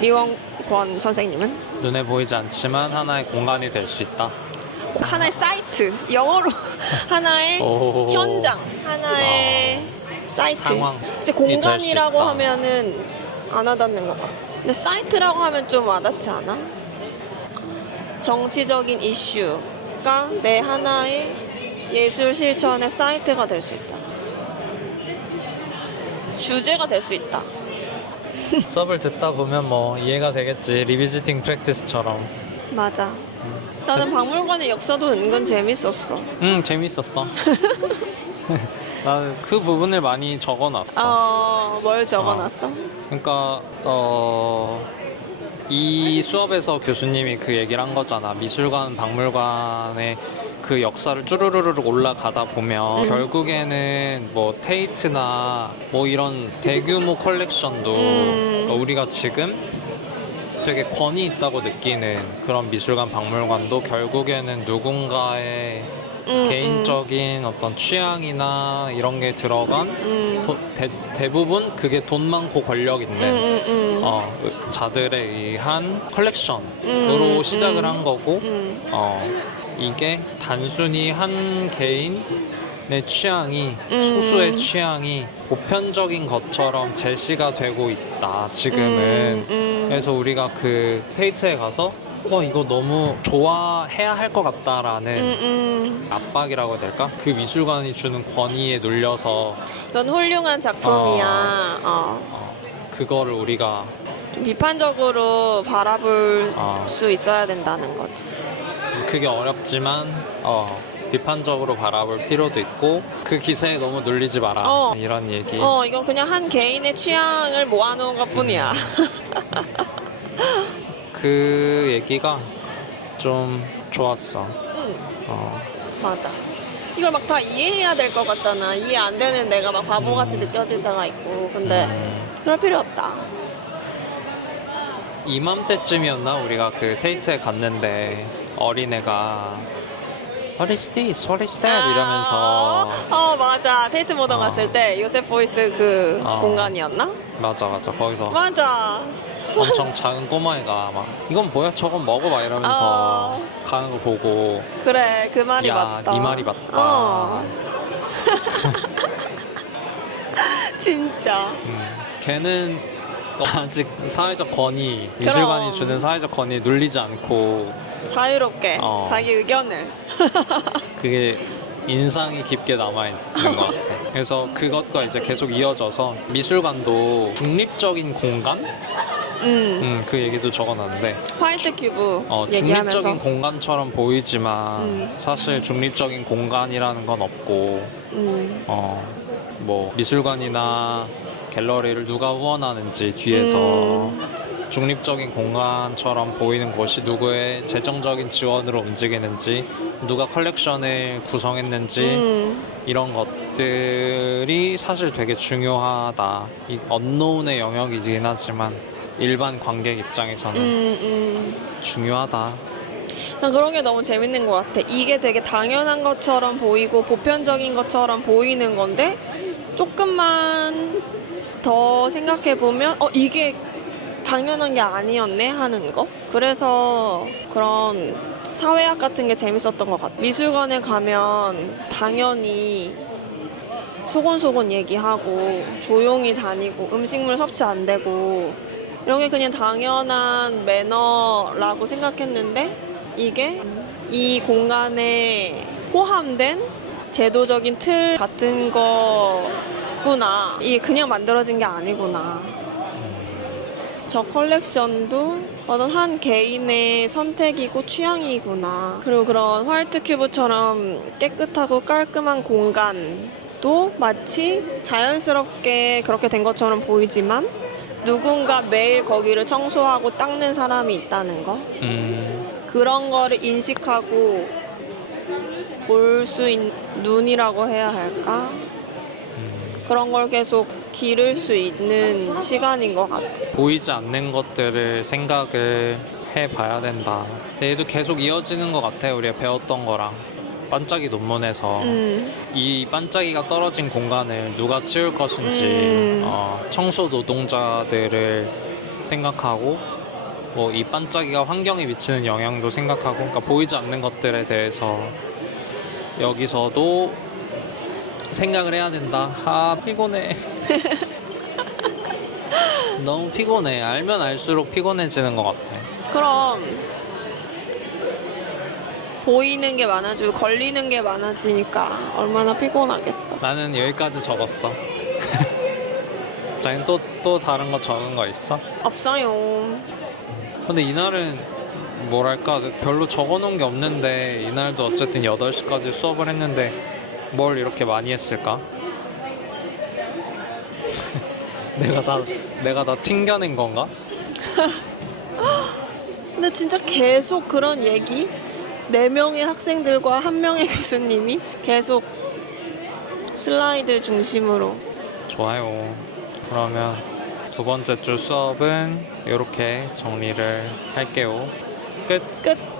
미원권 선생님은? 눈에 보이지 않지만 하나의 공간이 될 수 있다. 하나의 사이트, 영어로 하나의 현장, 하나의 사이트. 상황이 이제 될 공간이라고 수 있다. 하면은 안 와닿는 것 같아. 근데 사이트라고 하면 좀 와닿지 않아? 정치적인 이슈가 내 하나의 예술 실천의 사이트가 될 수 있다. 주제가 될 수 있다. 수업을 듣다 보면 뭐 이해가 되겠지. 리비지팅 프랙티스처럼. 맞아. 나는 박물관의 역사도 은근 재밌었어. 재밌었어. 나 그 부분을 많이 적어놨어. 뭘 적어놨어? 그러니까 이 수업에서 교수님이 그 얘기를 한 거잖아. 미술관, 박물관의 그 역사를 쭈루루르 올라가다 보면 결국에는 뭐 테이트나 뭐 이런 대규모 컬렉션도 우리가 지금 되게 권위 있다고 느끼는 그런 미술관 박물관도 결국에는 누군가의 개인적인 어떤 취향이나 이런 게 들어간 대부분 그게 돈 많고 권력 있는 자들에 의한 컬렉션으로 시작을 한 거고 이게 단순히 한 개인의 취향이 소수의 취향이 보편적인 것처럼 제시가 되고 있다 지금은. 그래서 우리가 그 테이트에 가서 이거 너무 좋아해야 할 것 같다라는 압박이라고 해야 될까? 그 미술관이 주는 권위에 눌려서 넌 훌륭한 작품이야. 그거를 우리가 좀 비판적으로 바라볼 수 있어야 된다는 거지. 그게 어렵지만 비판적으로 바라볼 필요도 있고 그 기세에 너무 눌리지 마라 이런 얘기. 이건 그냥 한 개인의 취향을 모아놓은 것 뿐이야. 그 얘기가 좀 좋았어. 맞아. 이걸 막 다 이해해야 될 것 같잖아. 이해 안 되는 내가 막 바보같이 느껴질 때가 있고. 근데 그럴 필요 없다. 이맘때쯤이었나 우리가 그 테이트에 갔는데 어린애가 What is this? What is that? 이러면서 맞아. 테이트 모던 갔을 때 요셉 보이스 그 공간이었나? 맞아 거기서 맞아. 엄청 작은 꼬마애가 막 이건 뭐야 저건 먹어 막 이러면서 가는 거 보고 그래 그 말이 야, 맞다. 네 말이 맞다. 진짜. 걔는 아직 사회적 권위, 미술관이 주는 사회적 권위에 눌리지 않고 자유롭게 자기 의견을. 그게 인상이 깊게 남아있는 것 같아. 그래서 그것과 이제 계속 이어져서 미술관도 중립적인 공간? 그 얘기도 적어놨는데 화이트 큐브 얘기하면서 중립적인 공간처럼 보이지만 사실 중립적인 공간이라는 건 없고 뭐 미술관이나 갤러리를 누가 후원하는지 뒤에서 중립적인 공간처럼 보이는 곳이 누구의 재정적인 지원으로 움직이는지 누가 컬렉션을 구성했는지 이런 것들이 사실 되게 중요하다. 이 언노운의 영역이긴 하지만 일반 관객 입장에서는 중요하다. 난 그런 게 너무 재밌는 것 같아. 이게 되게 당연한 것처럼 보이고 보편적인 것처럼 보이는 건데 조금만 더 생각해보면 이게 당연한 게 아니었네 하는 거. 그래서 그런 사회학 같은 게 재밌었던 것 같아. 미술관에 가면 당연히 소곤소곤 얘기하고 조용히 다니고 음식물 섭취 안 되고 이런 게 그냥 당연한 매너라고 생각했는데 이게 이 공간에 포함된 제도적인 틀 같은 거구나. 이게 그냥 만들어진 게 아니구나. 저 컬렉션도 어떤 한 개인의 선택이고 취향이구나. 그리고 그런 화이트 큐브처럼 깨끗하고 깔끔한 공간도 마치 자연스럽게 그렇게 된 것처럼 보이지만 누군가 매일 거기를 청소하고 닦는 사람이 있다는 거. 그런 거를 인식하고 볼 수 있는 눈이라고 해야 할까? 그런 걸 계속 기를 수 있는 시간인 것 같아. 보이지 않는 것들을 생각을 해봐야 된다. 근데 얘도 계속 이어지는 것 같아. 우리가 배웠던 거랑. 반짝이 논문에서 이 반짝이가 떨어진 공간을 누가 치울 것인지 청소 노동자들을 생각하고 뭐 이 반짝이가 환경에 미치는 영향도 생각하고 그러니까 보이지 않는 것들에 대해서 여기서도 생각을 해야 된다. 피곤해. 너무 피곤해. 알면 알수록 피곤해지는 것 같아. 그럼 보이는 게 많아지고 걸리는 게 많아지니까 얼마나 피곤하겠어. 나는 여기까지 적었어. 자기는 또 다른 거 적은 거 있어? 없어요. 근데 이날은 뭐랄까 별로 적어놓은 게 없는데 이날도 어쨌든 8시까지 수업을 했는데 뭘 이렇게 많이 했을까? 내가 다 튕겨낸 건가? 근데 진짜 계속 그런 얘기? 4명의 학생들과 1명의 교수님이 계속 슬라이드 중심으로. 좋아요. 그러면 두 번째 주 수업은 이렇게 정리를 할게요. 끝. 끝.